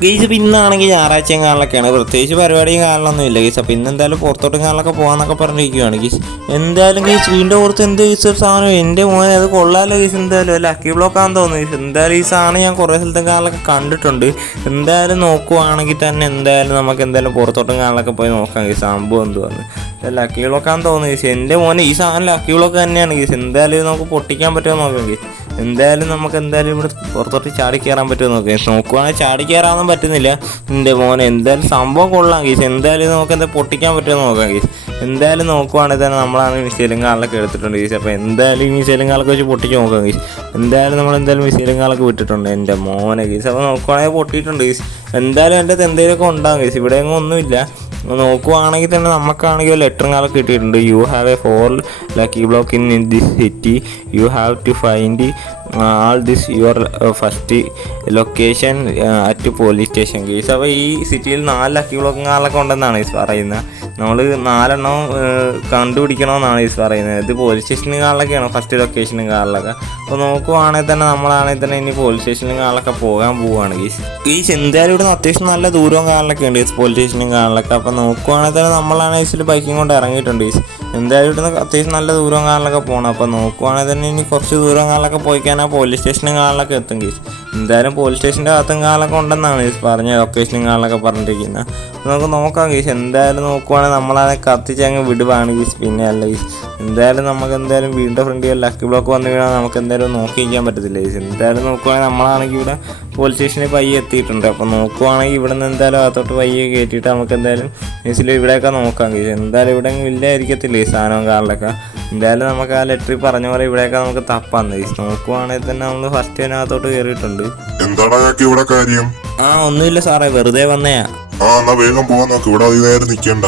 ഗീസ് അപ്പോൾ ഇന്നാണെങ്കിൽ ഞായറാഴ്ചയും കാലിലൊക്കെയാണ്, പ്രത്യേകിച്ച് പരിപാടിയും കാലിലൊന്നും ഗീസ്. അപ്പോൾ ഇന്ന് എന്തായാലും പുറത്തോട്ടും കാലിലൊക്കെ പോകാമെന്നൊക്കെ പറഞ്ഞിരിക്കുകയാണ് ഗീസ്. എന്തായാലും ഗീസ് വീണ്ടും ഓർത്ത് എന്ത് ഗീസ് ഒരു സാധനം എൻ്റെ മോനെ അത് കൊള്ളാമല്ലോ ഗീസ്. എന്തായാലും ലക്കി ബ്ലോക്കാന്ന് തോന്നുന്നു ഗീസ്. എന്തായാലും ഈ സാധനം ഞാൻ കുറേ സ്ഥലത്തും കാലിലൊക്കെ കണ്ടിട്ടുണ്ട്. എന്തായാലും നോക്കുവാണെങ്കിൽ തന്നെ എന്തായാലും നമുക്ക് എന്തായാലും പുറത്തോട്ടും കാലിലൊക്കെ പോയി നോക്കാം ഗീസ് സംഭവം എന്തുവാന്ന്. ലക്കി ബ്ലോക്കാന്ന് തോന്നുന്നു ഗീസ്. എൻ്റെ മോനെ ഈ സാധനം ലക്കി ബ്ലോക്ക് തന്നെയാണ് ഗീസ്. എന്തായാലും ഇത് നമുക്ക് പൊട്ടിക്കാൻ പറ്റുമോ നോക്കാം ഗീസ്. എന്തായാലും നമുക്ക് എന്തായാലും ഇവിടെ പുറത്തോട്ട് ചാടി കയറാൻ പറ്റുമോ നോക്കാം. നോക്കുവാണെങ്കിൽ ചാടി കയറാനൊന്നും പറ്റുന്നില്ല എൻ്റെ മോനെ. എന്തായാലും സംഭവം കൊള്ളാം ഗീസ്. എന്തായാലും നമുക്ക് എന്താ പൊട്ടിക്കാൻ പറ്റുമോ നോക്കാം ഗീസ്. എന്തായാലും നോക്കുവാണെങ്കിൽ തന്നെ നമ്മളാണ് മിസൈലും കാലൊക്കെ എടുത്തിട്ടുണ്ട് ഗീസ്. അപ്പോൾ എന്തായാലും ഈ മിസൈലും കാലൊക്കെ വെച്ച് പൊട്ടിച്ച് നോക്കാം ഗീസ്. എന്തായാലും നമ്മൾ എന്തായാലും മിസൈലും കാലൊക്കെ വിട്ടിട്ടുണ്ട് എൻ്റെ മോനെ ഗീസ്. അപ്പോൾ നോക്കുവാണെങ്കിൽ പൊട്ടിയിട്ടുണ്ട് ഗീസ്. എന്തായാലും എൻ്റെ എന്തെങ്കിലുമൊക്കെ ഉണ്ടാകും ഗീസ്. ഇവിടെ എങ്ങും ഒന്നുമില്ല. നോക്കുവാണെങ്കിൽ തന്നെ നമുക്കാണെങ്കിൽ ലെറ്ററും കാലൊക്കെ കിട്ടിയിട്ടുണ്ട്. You have a 4 lucky block in this city. You have to find all this your first location at police station guys. അപ്പോൾ ഈ സിറ്റിയിൽ 4 ലക്കി ബ്ലോക്കും കാലൊക്കെ ഉണ്ടെന്നാണ് ഈസ് പറയുന്നത്. നമ്മൾ 4 കണ്ടുപിടിക്കണമെന്നാണ് ഈസ് പറയുന്നത്. ഇത് പോലീസ് സ്റ്റേഷനും കാലിലൊക്കെയാണ് ഫസ്റ്റ് ലൊക്കേഷനും കാലിലൊക്കെ. അപ്പോൾ നോക്കുവാണെങ്കിൽ തന്നെ നമ്മളാണെങ്കിൽ തന്നെ ഇനി പോലീസ് സ്റ്റേഷനും കാലിലൊക്കെ പോകാൻ പോവുകയാണ് ഗീസ്. എന്തായാലും ഇവിടെ നിന്ന് അത്യാവശ്യം നല്ല ദൂരവും കാലിലൊക്കെ ഉണ്ട് പോലീസ് സ്റ്റേഷനും കാലിലൊക്കെ. അപ്പോൾ നോക്കുവാണെങ്കിൽ തന്നെ നമ്മളാണ് ഈസിൽ ബൈക്കിങ് കൊണ്ട് ഇറങ്ങിയിട്ടുണ്ട് ഗീസ്. എന്തായാലും ഇവിടെ നിന്ന് അത്യാവശ്യം നല്ല ദൂരവും കാലിലൊക്കെ പോകണം. അപ്പോൾ നോക്കുവാണെങ്കിൽ തന്നെ ഇനി കുറച്ച് ദൂരം കാലിലൊക്കെ പോയി കഴിഞ്ഞാൽ പോലീസ് സ്റ്റേഷനും കാലിലൊക്കെ എത്തും ഗീസ്. എന്തായാലും പോലീസ് സ്റ്റേഷൻ്റെ അകത്തും കാലൊക്കെ ഉണ്ടെന്നാണ് ഗീസ് പറഞ്ഞ ലൊക്കേഷനും കാലിലൊക്കെ പറഞ്ഞിരിക്കുന്നത്. നമുക്ക് നോക്കാം ഗീസ്. എന്തായാലും നോക്കുവാണെങ്കിൽ നമ്മളതിനെ കത്തിച്ചങ്ങ് വിടുവാണ് ഗീസ്. പിന്നെ അല്ല ഗീസ്. എന്തായാലും നമുക്ക് എന്തായാലും വീടിൻ്റെ ഫ്രണ്ടിൽ ലക്കി ബ്ലോക്ക് വന്നു വീണാൽ നമുക്ക് എന്തായാലും നോക്കിയിരിക്കാൻ പറ്റത്തില്ല ഗീസ്. എന്തായാലും നോക്കുവാണെങ്കിൽ നമ്മളാണെങ്കിൽ ഇവിടെ പോലീസ് സ്റ്റേഷനിൽ പയ്യെ എത്തിയിട്ടുണ്ട്. അപ്പോൾ നോക്കുവാണെങ്കിൽ ഇവിടെ നിന്ന് എന്തായാലും അകത്തോട്ട് പയ്യെ കയറ്റിയിട്ട് നമുക്ക് എന്തായാലും ഗീസിൽ ഇവിടെയൊക്കെ നോക്കാം ഗീസ്. എന്തായാലും ഇവിടെ ഇല്ലായിരിക്കത്തില്ല ഈ സാധനവും കാറിലൊക്കെ. എന്തായാലും നമുക്ക് ആ ലെറ്ററിൽ പറഞ്ഞ പോലെ ഇവിടെയൊക്കെ നമുക്ക് തപ്പാന്ന് ഗീസ്. നോക്കുവാണെങ്കിൽ തന്നെ നമ്മൾ ഫസ്റ്റ് അതിനകത്തോട്ട് കയറിയിട്ടുണ്ട്. ഇവിടെ കാര്യം? ഒന്നുമില്ല സാറേ, വെറുതെ വന്നയാ. വേഗം പോകാൻ നോക്ക്, ഇവിടെ നേരം നിൽക്കണ്ട.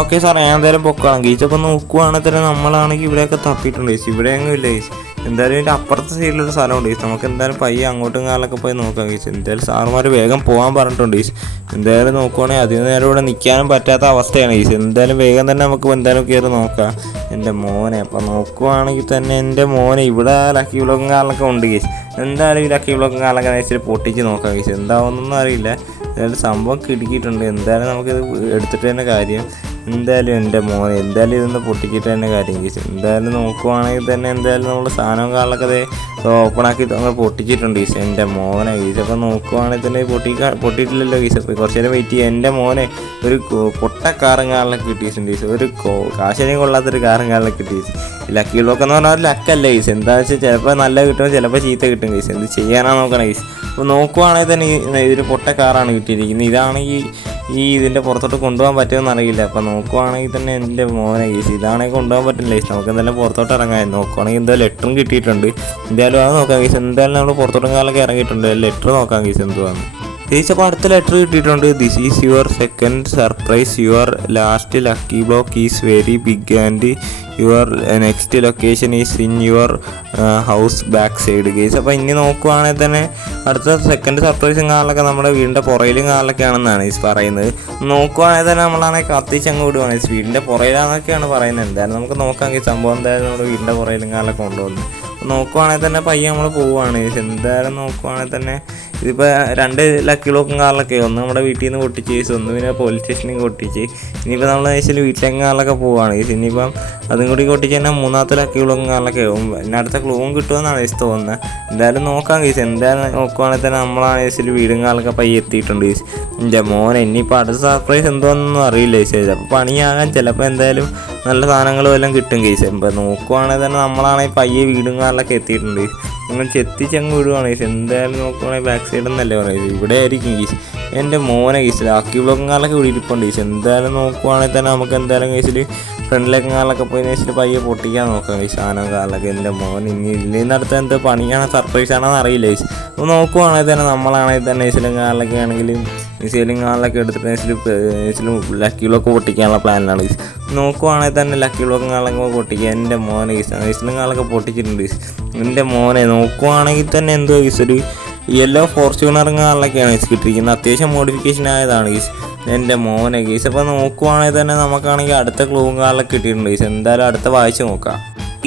ഓക്കെ സാറേ, ഞാൻ എന്തായാലും പൊക്കണം ഗീസ്. അപ്പോൾ നോക്കുവാണെങ്കിൽ തന്നെ നമ്മളാണെങ്കിൽ ഇവിടെയൊക്കെ തപ്പിയിട്ടുണ്ട് ഗീസ്. ഇവിടെ എങ്ങും ഇല്ല ഗീസ്. എന്തായാലും ഇതിൻ്റെ അപ്പുറത്തെ സൈഡിലൊരു സ്ഥലമുണ്ട് ഗീസ്. നമുക്ക് എന്തായാലും പയ്യെ അങ്ങോട്ടും കാലൊക്കെ പോയി നോക്കാം ഗീസ്. എന്തായാലും സാറുമാർ വേഗം പോകാൻ പറഞ്ഞിട്ടുണ്ട് ഗീസ്. എന്തായാലും നോക്കുവാണെങ്കിൽ അധികം നേരം ഇവിടെ നിൽക്കാനും പറ്റാത്ത അവസ്ഥയാണ് ഗീസ്. എന്തായാലും വേഗം തന്നെ നമുക്ക് എന്തായാലും കയറി നോക്കാം എൻ്റെ മോനെ. അപ്പോൾ നോക്കുവാണെങ്കിൽ തന്നെ എൻ്റെ മോനെ ഇവിടെ ലക്കി ബ്ലോക്കും കാലൊക്കെ ഉണ്ട് ഗീസ്. എന്തായാലും ഈ ലക്കി ബ്ലോക്കും കാലൊക്കെ വെച്ചിട്ട് പൊട്ടിച്ച് നോക്കാം ഗീസ്. എന്താവുന്നൊന്നും അറിയില്ല. എന്തായാലും സംഭവം കിടക്കിയിട്ടുണ്ട്. എന്തായാലും നമുക്കിത് എടുത്തിട്ട് തന്നെ കാര്യം. എന്തായാലും എൻ്റെ മോനെ എന്തായാലും ഇതൊന്ന് പൊട്ടിച്ചിട്ട് തന്നെ കാര്യം ഗീസ്. എന്തായാലും നോക്കുവാണെങ്കിൽ തന്നെ എന്തായാലും നമ്മൾ സാധനവും കാലൊക്കെ ഓപ്പണാക്കി നമ്മൾ പൊട്ടിച്ചിട്ടുണ്ട് ഗീസ്. എൻ്റെ മോനെ ഗീസ്. അപ്പോൾ നോക്കുവാണെങ്കിൽ തന്നെ പൊട്ടിയിട്ടില്ലല്ലോ ഗീസ്. അപ്പോൾ കുറച്ച് നേരം വെയിറ്റ് ചെയ്യുക. എൻ്റെ മോനെ ഒരു പൊട്ട കാറും കാലിലൊക്കെ കിട്ടിയിട്ടുണ്ട് ഗീസ്. ഒരു കാശിനെയും കൊള്ളാത്തൊരു കാറും കാലിലൊക്കെ കിട്ടി ഗീസ്. ലക്കി ബ്ലോക്ക് എന്ന് പറഞ്ഞാൽ ലക്കല്ല ഗീസ്. എന്താണെന്ന് വെച്ചാൽ ചിലപ്പോൾ നല്ല കിട്ടും, ചിലപ്പോൾ ചീത്ത കിട്ടും ഗീസ്. എന്ത് ചെയ്യാനാണ് നോക്കണം ഗീസ്. അപ്പോൾ നോക്കുവാണെങ്കിൽ തന്നെ ഇതൊരു പൊട്ട കാറാണ് കിട്ടിയിരിക്കുന്നത്. ഇതാണെങ്കിൽ ഇതിൻ്റെ പുറത്തോട്ട് കൊണ്ടുപോകാൻ പറ്റുമെന്ന് അറിയില്ല. അപ്പോൾ നോക്കുവാണെങ്കിൽ തന്നെ എൻ്റെ മോനെ ഗീസ് ഇതാണെങ്കിൽ കൊണ്ടുപോകാൻ പറ്റില്ല ഗീസ്. നമുക്ക് എന്തായാലും പുറത്തോട്ട് ഇറങ്ങാൻ നോക്കുവാണെങ്കിൽ എന്തായാലും ലെറ്ററും കിട്ടിയിട്ടുണ്ട്. എന്തായാലും അത് നോക്കാം ഗീസ്. എന്തായാലും നമ്മൾ പുറത്തോട്ടും കാലൊക്കെ ഇറങ്ങിയിട്ടുണ്ട്. ലെറ്റർ നോക്കാം ഗീസ് എന്തുവാന്ന് ഗീസ്. അപ്പോൾ അടുത്ത ലെറ്റർ കിട്ടിയിട്ടുണ്ട്. This is your second surprise. Your last lucky block is very big and your next location is in your house back side guys. അപ്പോൾ ഇനി നോക്കുവാണെങ്കിൽ തന്നെ അടുത്ത സെക്കൻഡ് സർപ്രൈസും കാലൊക്കെ നമ്മുടെ വീടിൻ്റെ പുറയിലും കാലൊക്കെ ആണെന്നാണ് ഈസ് പറയുന്നത്. നോക്കുവാണെങ്കിൽ തന്നെ നമ്മളാണെങ്കിൽ കത്തിച്ചങ്ങ് വിടുവാണ് ഈസ്. വീടിൻ്റെ പുറയിലാണെന്നൊക്കെയാണ് പറയുന്നത്. എന്തായാലും നമുക്ക് നോക്കാം ഈ സംഭവം. എന്തായാലും നമ്മുടെ വീടിൻ്റെ പുറയിലും കാലൊക്കെ കൊണ്ടുവന്നു നോക്കുവാണെങ്കിൽ തന്നെ പയ്യെ നമ്മൾ പോവുകയാണ് ഗീസ്. എന്തായാലും നോക്കുവാണെങ്കിൽ തന്നെ ഇതിപ്പോൾ 2 ലക്കി ബ്ലോക്കും കാറിലൊക്കെ ഒന്ന് നമ്മുടെ വീട്ടിൽ നിന്ന് പൊട്ടിച്ച് ഗീസ്, ഒന്ന് പിന്നെ പോലീസ് സ്റ്റേഷനിൽ പൊട്ടിച്ച്. ഇനിയിപ്പോൾ നമ്മൾ ആഴ്ചയിൽ വീട്ടിലേക്ക് കാറിലൊക്കെ പോവുകയാണ് ഗീസ്. ഇനിയിപ്പം അതും കൂടി പൊട്ടിച്ച് തന്നെ 3ാമത്തെ ലക്കി ബ്ലോക്കും കാറിലൊക്കെ ആവും. പിന്നെ അടുത്ത ക്ലൂവും കിട്ടുമെന്നാണ് ഗീസ് തോന്നുന്നത്. എന്തായാലും നോക്കാം ഗീസ്. എന്തായാലും നോക്കുവാണെങ്കിൽ തന്നെ നമ്മളാണ് ഗീസിൽ വീടും കാലൊക്കെ പയ്യെ എത്തിയിട്ടുണ്ട് ഗീസ്. എൻ്റെ മോനെ ഇനിയിപ്പോൾ അടുത്ത സർപ്രൈസ് എന്തോന്നൊന്നും അറിയില്ല ഗീസ്. അപ്പോൾ പണിയാകാൻ ചിലപ്പോൾ എന്തായാലും നല്ല സാധനങ്ങളും എല്ലാം കിട്ടും ഗീസ്. ഇപ്പോൾ നോക്കുവാണെങ്കിൽ തന്നെ നമ്മളാണെങ്കിൽ പയ്യെ വീടും കാറിലൊക്കെ എത്തിയിട്ടുണ്ട്. നിങ്ങൾ ചെത്തിച്ചങ്ങ് വിടുവാണ് ഗീസ്. എന്തായാലും നോക്കുവാണെങ്കിൽ ബാക്ക് സൈഡ് എന്നല്ലേ പറയുന്നത്, ഇവിടെ ആയിരിക്കും ഗീസ്. എൻ്റെ മോനെ ഗീസ് ലക്കി ബ്ലോക്കും കാലൊക്കെ ഇവിടെ ഇരിപ്പുണ്ട് ഗീസ്. എന്തായാലും നോക്കുവാണെങ്കിൽ തന്നെ നമുക്ക് എന്തായാലും ഗീസിൽ ഫ്രണ്ടിലേക്ക് കാലൊക്കെ പോയി ഗീസിൽ പയ്യെ പൊട്ടിക്കാൻ നോക്കാം ഗീസ് സാധനം കാലൊക്കെ. എൻ്റെ മോൻ ഇനി ഇല്ലെന്ന് അടുത്ത എന്ത് പണിയാണോ സർപ്രൈസ് ആണോ അറിയില്ല ഗീസ്. അപ്പോൾ നോക്കുവാണെങ്കിൽ തന്നെ നമ്മളാണെങ്കിൽ തന്നെ ഗീസിലും കാലിലൊക്കെ ആണെങ്കിലും ഗീസിലും കാലിലൊക്കെ എടുത്തിട്ട് ഗീസിലും ലക്കി ബ്ലോക്ക് പൊട്ടിക്കാനുള്ള പ്ലാനിലാണ് ഗീസ്. നോക്കുവാണെങ്കിൽ തന്നെ ലക്കി ബ്ലോക്കും കാലൊക്കെ പൊട്ടിക്കുക. എൻ്റെ മോനെ ഗീസിലും കാലൊക്കെ പൊട്ടിച്ചിട്ടുണ്ട് ഗീസ്. എൻ്റെ മോനെ നോക്കുവാണെങ്കിൽ തന്നെ എന്തോ ഗീസ് ഒരു യെല്ലോ ഫോർച്യൂണറും കാറിലൊക്കെയാണ് ഗീസ് കിട്ടിയിരിക്കുന്നത്. അത്യാവശ്യം മോഡിഫിക്കേഷൻ ആയതാണ് ഗീസ്. എൻ്റെ മോനെ ഗീസ്. അപ്പോൾ നോക്കുവാണെങ്കിൽ തന്നെ നമുക്കാണെങ്കിൽ അടുത്ത ക്ലൂവും കാറിലൊക്കെ കിട്ടിയിട്ടുണ്ട് ഗീസ്. എന്തായാലും അടുത്ത വായിച്ച് നോക്കാം.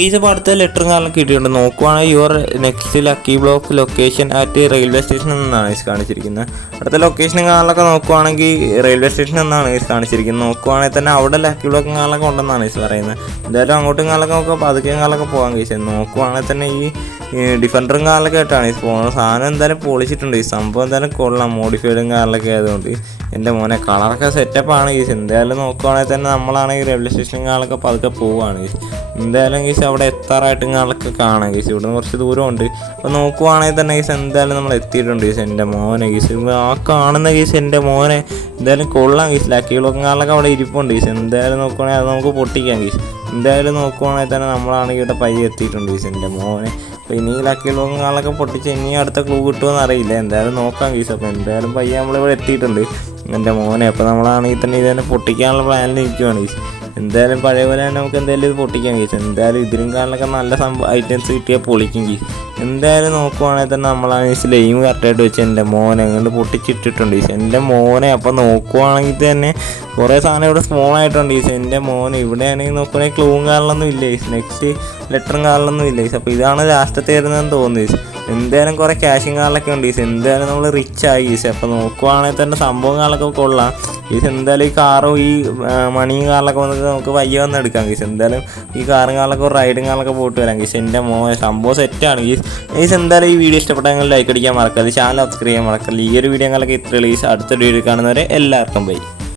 ഇപ്പോൾ അടുത്ത ലെറ്ററും കാലം കിട്ടിയിട്ടുണ്ട്. നോക്കുവാണെങ്കിൽ your next lucky block location at railway station എന്നാണ് കാണിച്ചിരിക്കുന്നത്. അടുത്ത ലൊക്കേഷനും കാലൊക്കെ നോക്കുവാണെങ്കിൽ റെയിൽവേ സ്റ്റേഷൻ എന്നാണ് കാണിച്ചിരിക്കുന്നത്. നോക്കുവാണെങ്കിൽ തന്നെ അവിടെ ലക്കി ബ്ലോക്കും കാലൊക്കെ ഉണ്ടെന്നാണ് പറയുന്നത്. എന്തായാലും അങ്ങോട്ടും കാലൊക്കെ നോക്കുമ്പോൾ പതുക്കെയും കാലൊക്കെ പോകാൻ കഴിച്ചത്. നോക്കുവാണെങ്കിൽ തന്നെ ഈ ഡിഫൻഡറും കാറിലൊക്കെ ആയിട്ടാണ് പോകുന്നത്. സാധനം എന്തായാലും പൊളിച്ചിട്ടുണ്ട്. ഈ സംഭവം എന്തായാലും കൊള്ളാം. മോഡിഫൈഡും കാറിലൊക്കെ ആയതുകൊണ്ട് എൻ്റെ മോനെ കളറൊക്കെ സെറ്റപ്പാണ് ഗീസ്. എന്തായാലും നോക്കുവാണെങ്കിൽ തന്നെ നമ്മളാണെങ്കിൽ റെയിൽവേ സ്റ്റേഷൻ കാലൊക്കെ പതുക്കെ പോവുകയാണ് ഗീസ്. എന്തായാലും ഗീസ് അവിടെ എത്താറായിട്ടും കാലൊക്കെ കാണാം ഗീസ്. ഇവിടുന്ന് കുറച്ച് ദൂരമുണ്ട്. അപ്പോൾ നോക്കുവാണെങ്കിൽ തന്നെ ഗീസ് എന്തായാലും നമ്മൾ എത്തിയിട്ടുണ്ട് ഗീസ്. എൻ്റെ മോനെ ഗീസ് ആ കാണുന്ന ഗീസ് എൻ്റെ മോനെ എന്തായാലും കൊള്ളാം ഗീസ്. ലക്കി ബ്ലോക്കും കാറിലൊക്കെ അവിടെ ഇരിപ്പുണ്ട് ഗീസ്. എന്തായാലും നോക്കുവാണെങ്കിൽ അത് നമുക്ക് പൊട്ടിക്കാം ഗീസ്. എന്തായാലും നോക്കുവാണെങ്കിൽ തന്നെ നമ്മളാണെങ്കിൽ ഇവിടെ പയ്യെ എത്തിയിട്ടുണ്ട് ഗീസ് എൻ്റെ മോനെ. അപ്പോൾ ഇനി ലക്കി ബ്ലോക്കും കാറിലൊക്കെ പൊട്ടിച്ച് ഇനി അടുത്ത ക്ലൂ കിട്ടുമെന്ന് അറിയില്ല. എന്തായാലും നോക്കാം ഗീസ്. അപ്പോൾ എന്തായാലും പയ്യെ നമ്മളിവിടെ എത്തിയിട്ടുണ്ട് എൻ്റെ മോനെ. അപ്പോൾ നമ്മളാണെങ്കിൽ തന്നെ ഇതന്നെ പൊട്ടിക്കാനുള്ള പ്ലാനിൽ ഇരിക്കുവാണ് ഗീസ്. എന്തായാലും പഴയ പോലെ തന്നെ നമുക്ക് എന്തായാലും ഇത് പൊട്ടിക്കാൻ ഗീസ്. എന്തായാലും ഇതിലും കാറിലൊക്കെ നല്ല ഐറ്റംസ് കിട്ടിയാൽ പൊളിക്കും ഗീസ്. എന്തായാലും നോക്കുവാണെങ്കിൽ തന്നെ നമ്മളാണെങ്കിൽ സ്ലെയിം കറക്റ്റായിട്ട് വെച്ച് എൻ്റെ മോനെ അങ്ങോട്ട് പൊട്ടിച്ചിട്ടിട്ടുണ്ട് ഗീസ് എൻ്റെ മോനെ. അപ്പോൾ നോക്കുവാണെങ്കിൽ തന്നെ കുറേ സാധനം ഇവിടെ സ്മോൾ ആയിട്ടുണ്ട് ഗീസ് എൻ്റെ മോനെ. ഇവിടെയാണെങ്കിൽ നോക്കുകയാണെങ്കിൽ ക്ലൂവും കാറിലൊന്നും ഇല്ല ഗീസ്. നെക്സ്റ്റ് ലെറ്ററും കാറിലൊന്നും ഇല്ല ഗീസ്. അപ്പോൾ ഇതാണ് ലാസ്റ്റത്തെ വരുന്നതെന്ന് തോന്നുന്നു ഗീസ്. എന്തായാലും കുറേ ക്യാഷും കാറിലൊക്കെ ഉണ്ട് ഗീസ്. എന്തായാലും നമ്മൾ റിച്ച് ആയി ഗീസ്. അപ്പോൾ നോക്കുവാണെങ്കിൽ തന്നെ സംഭവം കാറിലൊക്കെ കൊള്ളാം ഗീസ്. എന്തായാലും ഈ കാറും ഈ മണിയും കാറിലൊക്കെ വന്നിട്ട് നമുക്ക് വയ്യ വന്ന് എടുക്കാം ഗീസ്. എന്തായാലും ഈ കാറും കാറിലൊക്കെ റൈഡും കാറിലൊക്കെ പോയിട്ട് വരാം ഗീസ്. എൻ്റെ മോനെ സംഭവം സെറ്റാണ് ഗീസ്. എന്തായാലും ഈ വീഡിയോ ഇഷ്ടപ്പെട്ടെങ്കിൽ ലൈക്ക് അടിക്കാൻ മറക്കരുത്. ചാനൽ സബ്സ്ക്രൈബ് ചെയ്യാൻ മറക്കരുത്. ഈ ഒരു വീഡിയോ കാലൊക്കെ ഇത്ര ഗീസ്. അടുത്ത വീഡിയോ കാണുന്നവരെ എല്ലാവർക്കും ബൈ.